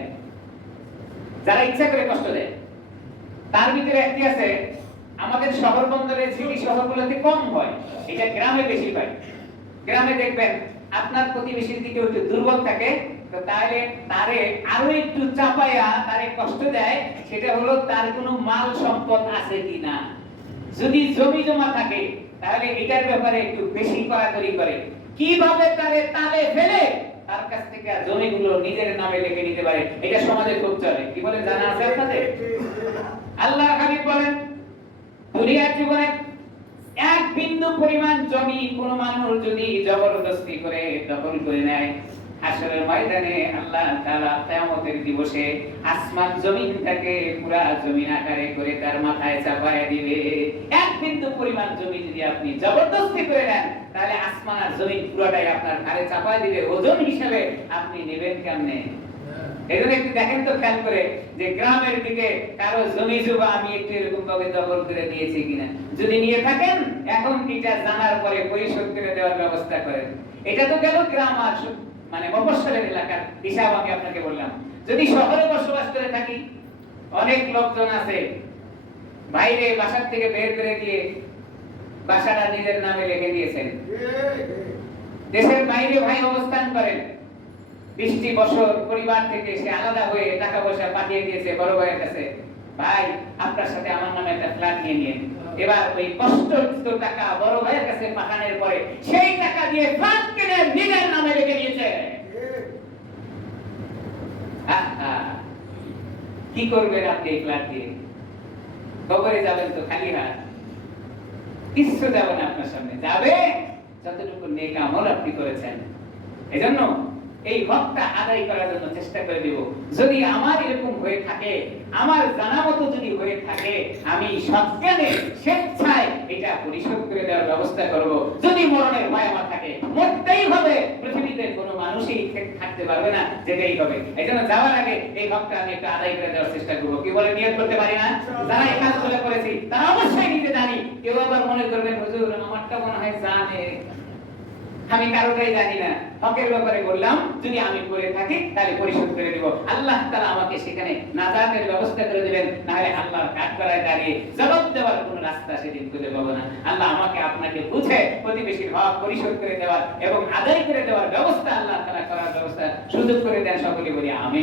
তার ভিতরে একটি আছে, আমাদের শহর বন্দরে সিটি শহরগুলোতে কম হয়, এটা গ্রামে বেশি হয়। গ্রামে দেখবেন আপনার প্রতিবেশীর দিকে একটু দুর্বল থাকে, তো তাহলে তারে আরো একটু চাপায়া তারে কষ্ট দেয়। সেটা হলো তার কোনো মাল সম্পদ আছে কিনা। যদি জমি জমা থাকে তাহলে এটার ব্যাপারে একটু বেশি কড়াকড়ি করে, কিভাবে তারে তালে ফেলে তার কাছ থেকে জমিগুলো নিজের নামে লিখে নিতে পারে। এটা সমাজে খুব চলে। কি বলে জানা আছে আপনাদের? আল্লাহর হাবিব বলেন, দুনিয়ার জীবনে এক বিন্দু পরিমাণ জমি কোন মানুষ যদি জবরদস্তি করে দখল করে নেয়, হাসরের ময়দানে আল্লাহ তাআলা কিয়ামতের দিবসে আসমান জমিনটাকে পুরা জমিন আকারে করে তার মাথায় চাপায় দিবে। এক বিন্দু পরিমাণ জমি যদি আপনি জবরদস্তি করে নেন, তাহলে আসমান আর জমিন পুরোটাই আপনার ঘাড়ে চাপায় দিবে। ওজন হিসেবে আপনি নেবেন কেমনে? এজন্য একটু দেখেন তো খেয়াল করে যে গ্রামের দিকে কারো জমি জুবা আমি একটু এরকম ভাবে দখল করে দিয়েছি কিনা। যদি নিয়ে থাকেন, এখন এটা জানার পরে পরিশোধ করে দেওয়ার ব্যবস্থা করেন। এটা তো গেল গ্রাম আর মানে মফস্বলের এলাকার হিসাব আমি আপনাকে বললাম। যদি শহরে বসবাস করে থাকি, অনেক লোকজন আছে বাইরে বাসার থেকে বের করে দিয়ে বাসাটা নিজের নামে লিখে দিয়েছেন। দেশের বাইরে ভাই অবস্থান করেন, 20টি বছর পরিবার থেকে সে আলাদা হয়ে টাকা পয়সা পাঠিয়ে দিয়েছে বড় ভাইয়ের কাছে, ভাই আপনার সাথে আমার নামে একটা ফ্ল্যাট নিয়ে নিন। এবার ওই কষ্টিত টাকা বড় ভাইয়ের কাছে পাঠানোর পরে সেই টাকা দিয়ে ফ্ল্যাট কিনে নিজের নামে লিখে দিয়েছে। কি করবেন আপনি এই ফ্ল্যাট দিয়ে? কবরে যাবেন তো খালি হাত, কিছু যাবে না আপনার সামনে, যাবে যতটুকু নেক আমল আপনি করেছেন। এজন্য এই হকটা আদায় করার জন্য চেষ্টা করে দেব। যদি আমার এরকম হয়ে থাকে, আমার জানা মতো যদি হয়ে থাকে, আমি সজ্ঞানে স্বেচ্ছায় এটা পরিশোধ করে দেওয়ার ব্যবস্থা করব। যদি মরণের ভয় আমার থাকে, মরতেই হবে, পৃথিবীতে কোনো মানুষই থাকতে পারবে না, যেতেই হবে। এই জন্য যাওয়ার আগে এই হকটা আমি একটু আদায় করে দেওয়ার চেষ্টা করবো। কি বলে নিয়ত করতে পারি না? যারা এই কাজগুলো করেছি তারা অবশ্যই নিজে জানি। কেউ আবার মনে করবেন হুজুর আমারটা মনে হয় জানে, আমি কারোটাই জানি না। হকের ব্যাপারে বললাম, যদি আমি করে থাকি তাহলে পরিশোধ করে দেব। আল্লাহ তাআলা আমাকে সেখানে নাজাতের ব্যবস্থা করে দিবেন, না হলে আল্লাহর কাঠগড়ায় দাঁড়িয়ে জবাব দেওয়ার কোনো রাস্তা সেদিন খুঁজে পাবো না। আল্লাহ আমাকে আপনাকে বুঝে প্রতিবেশীর হক পরিশোধ করে দেওয়ার এবং আদায় করে দেওয়ার ব্যবস্থা আল্লাহ তাআলা করার ব্যবস্থা সুযোগ করে দেন। সকলে বলি আমিন।